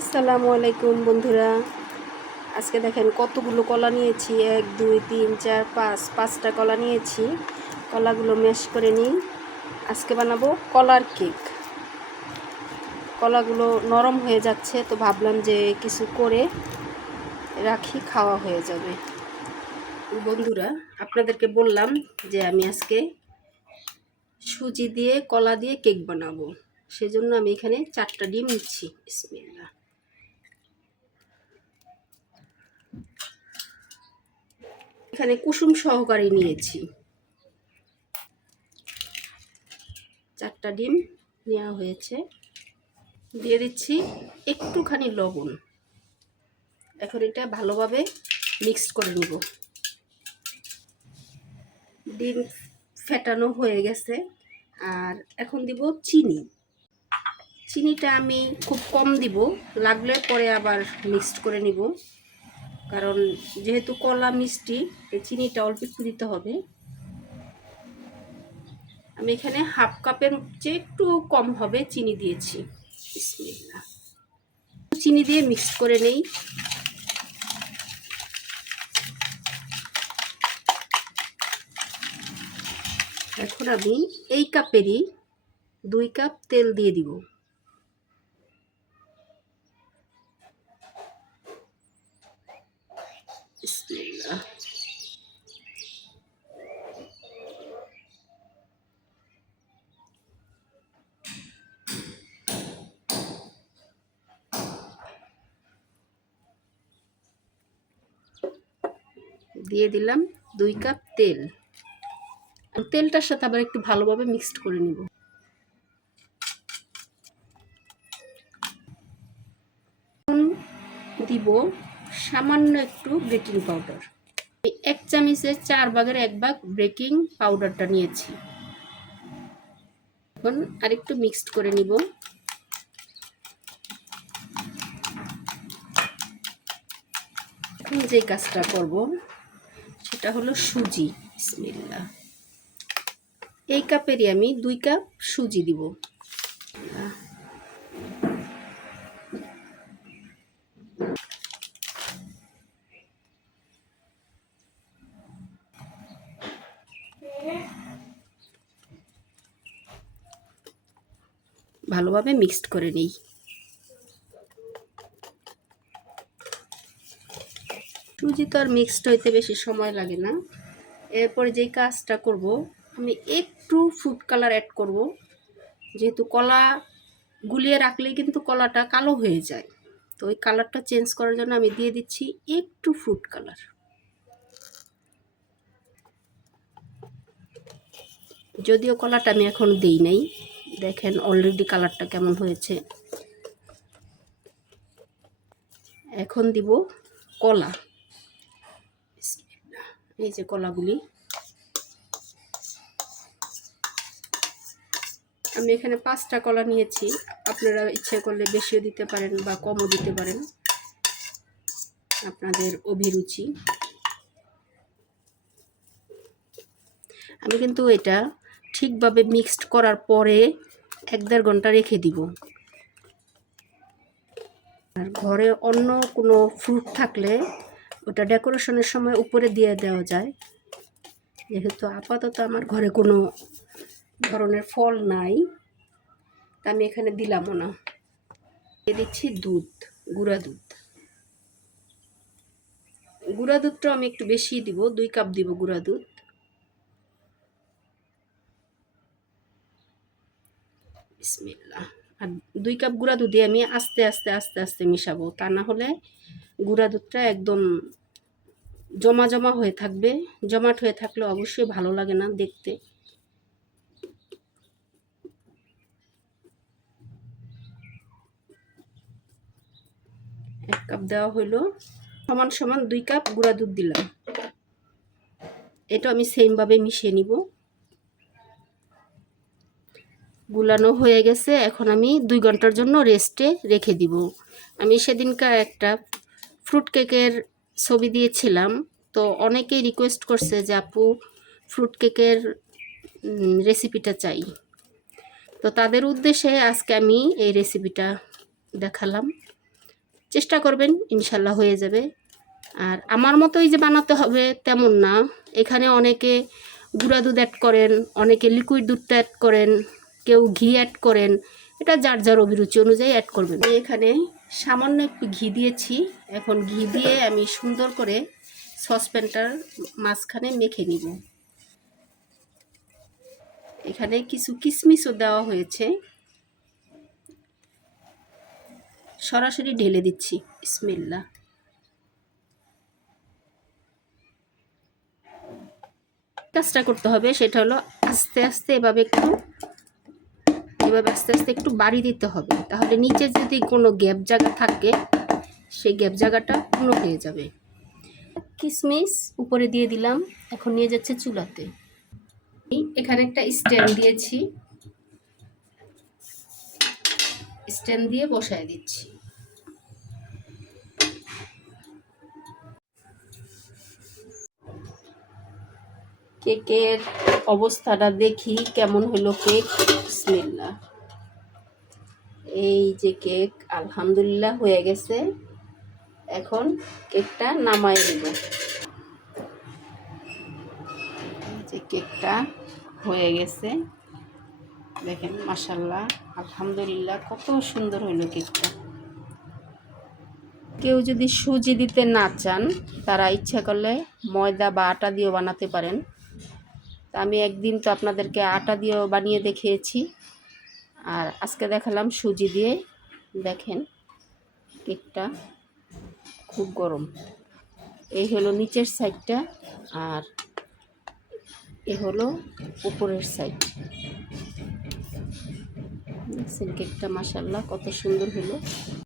আসসালামু আলাইকুম বন্ধুরা। আজকে দেখেন কতগুলো কলা নিয়েছি, 1 2 3 4 5 5টা কলা নিয়েছি। কলাগুলো ম্যাশ করে নিই। আজকে বানাবো কলার কেক। কলাগুলো নরম হয়ে যাচ্ছে, তো ভাবলাম যে কিছু করে রাখি, খাওয়া হয়ে যাবে। বন্ধুরা, আপনাদেরকে বললাম যে আমি আজকে সুজি দিয়ে কলা দিয়ে কেক বানাবো। সেজন্য আমি এখানে 4টা ডিম নিচ্ছি। বিসমিল্লাহ। এখানে কুসুম সহকারে নিয়েছি। 4টা ডিম নেওয়া হয়েছে। দিয়ে দিচ্ছি একটুখানি লবণ। এখন এটা ভালোভাবে মিক্সড করে নিব। ডিম ফেটানো হয়ে গেছে। আর এখন দিব চিনি। চিনিটা আমি খুব কম দিব, লাগলে পরে আবার মিক্সড করে নিব, কারণ যেহেতু কলা মিষ্টি, এই চিনিটা অল্প একটু দিতে হবে। আমি এখানে হাফ কাপের চেয়ে একটু কম হবে চিনি দিয়েছি। বিসমিল্লাহ। চিনি দিয়ে মিক্সড করে নেই। এখন আমি এই কাপেরই 2 কাপ তেল দিয়ে দিব। বিসমিল্লাহ। দিয়ে দিলাম 2 কাপ তেল। তেলটার সাথে আবার একটু ভালোভাবে মিক্সড করে নিব। দিব সামান্য একটু বেকিং পাউডার। 1 চামচের 4 ভাগের 1 ভাগ বেকিং পাউডারটা নিয়েছি। এখন আরেকটু মিক্সড করে নিব। এখন যে কাজটা করব সেটা হলো সুজি। বিসমিল্লাহ। এই কাপেরই আমি 2 কাপ সুজি দিব। ভালোভাবে মিক্সড করে নিই। সুজি তো আর মিক্সড হইতে বেশি সময় লাগে না। এরপরে যেই কাজটা করব, আমি একটু ফুড কালার অ্যাড করব। যেহেতু কলা গুলিয়ে রাখলে কিন্তু কলাটা কালো হয়ে যায়, তো ওই কালারটা চেঞ্জ করার জন্য আমি দিয়ে দিচ্ছি একটু ফুড কালার। যদিও কলাটা আমি এখন দেই নাই, দেখেন অলরেডি কালারটা কেমন হয়েছে। এখন দিব কলা। এই যে কলাগুলি, আমি এখানে 5টা কলা নিয়েছি। আপনারা ইচ্ছে করলে বেশিও দিতে পারেন বা কমও দিতে পারেন, আপনাদের অভিরুচি। আমি কিন্তু এটা ঠিকভাবে মিক্সড করার পরে 1-1.5 ঘন্টা রেখে দিব। আর ঘরে অন্য কোনো ফ্রুট থাকলে ওটা ডেকোরেশনের সময় উপরে দিয়ে দেওয়া যায়। যেহেতু আপাতত আমার ঘরে কোনো ধরনের ফল নাই, তা আমি এখানে দিলামও না। দিয়ে দিচ্ছি দুধ, গুঁড়া দুধ। গুঁড়া দুধটা আমি একটু বেশি দিব, 2 কাপ দিব গুঁড়া দুধ। বিসমিল্লাহ। আর 2 কাপ গুঁড়া দুধে আমি আস্তে আস্তে আস্তে আস্তে মিশাবো, তা না হলে গুঁড়া দুধটা একদম জমা জমা হয়ে থাকবে। জমাট হয়ে থাকলে অবশ্যই ভালো লাগে না দেখতে। এক কাপ দেওয়া হইলো, সমান সমান 2 কাপ গুঁড়া দুধ দিলাম। এটা আমি সেমভাবে মিশিয়ে নিব। গুলানো হয়ে গেছে। এখন আমি 2 ঘন্টার জন্য রেস্টে রেখে দিব। আমি সেদিনকার একটা ফ্রুট কেকের ছবি দিয়েছিলাম, তো অনেকেই রিকোয়েস্ট করছে যে আপু ফ্রুট কেকের রেসিপিটা চাই। তো তাদের উদ্দেশ্যে আজকে আমি এই রেসিপিটা দেখালাম। চেষ্টা করবেন, ইনশাল্লাহ হয়ে যাবে। আর আমার মতোই যে বানাতে হবে তেমন না, এখানে অনেকে গুঁড়া দুধ অ্যাড করেন, অনেকে লিকুইড দুধটা অ্যাড করেন, কেউ ঘি অ্যাড করেন, এটা যার যার অভিরুচি অনুযায়ী অ্যাড করবেন। আমি এখানে সামান্য একটু ঘি দিয়েছি। এখন ঘি দিয়ে আমি সুন্দর করে সসপ্যানটার মাঝখানে মেখে নিব। এখানে কিছু কিশমিশও দেওয়া হয়েছে, সরাসরি ঢেলে দিচ্ছি। বিসমিল্লাহ। কাজটা করতে হবে সেটা হলো আস্তে আস্তে এভাবে আস্তে আস্তে একটু বাড়ি দিতে হবে, তাহলে নিচে যদি কোনো গ্যাপ জায়গা থাকে সেই গ্যাপ জায়গাটা পূর্ণ হয়ে যাবে। কিশমিশ উপরে দিয়ে দিলাম, এখন নিয়ে যাচ্ছে চুলাতে। এখানে একটা স্ট্যান্ড দিয়েছি, স্ট্যান্ড দিয়ে বসায় দিচ্ছি। কেকের অবস্থাটা দেখি কেমন হলো কেক। বিসমিল্লাহ। এই যে কেক আলহামদুলিল্লাহ হয়ে গেছে। এখন কেকটা নামায় দেব। যে কেকটা হয়ে গেছে, দেখেন মাশাআল্লাহ আলহামদুলিল্লাহ কত সুন্দর হলো কেকটা। কেউ যদি সুজি দিতে না চান, তারা ইচ্ছা করলে ময়দা বা আটা দিয়েও বানাতে পারেন। তা আমি একদিন তো আপনাদেরকে আটা দিয়েও বানিয়ে দেখিয়েছি, আর আজকে দেখালাম সুজি দিয়ে। দেখেন কেকটা খুব গরম। এই হলো নিচের সাইডটা, আর এ হলো উপরের সাইড। দেখছেন কেকটা মাশাআল্লাহ কত সুন্দর হলো।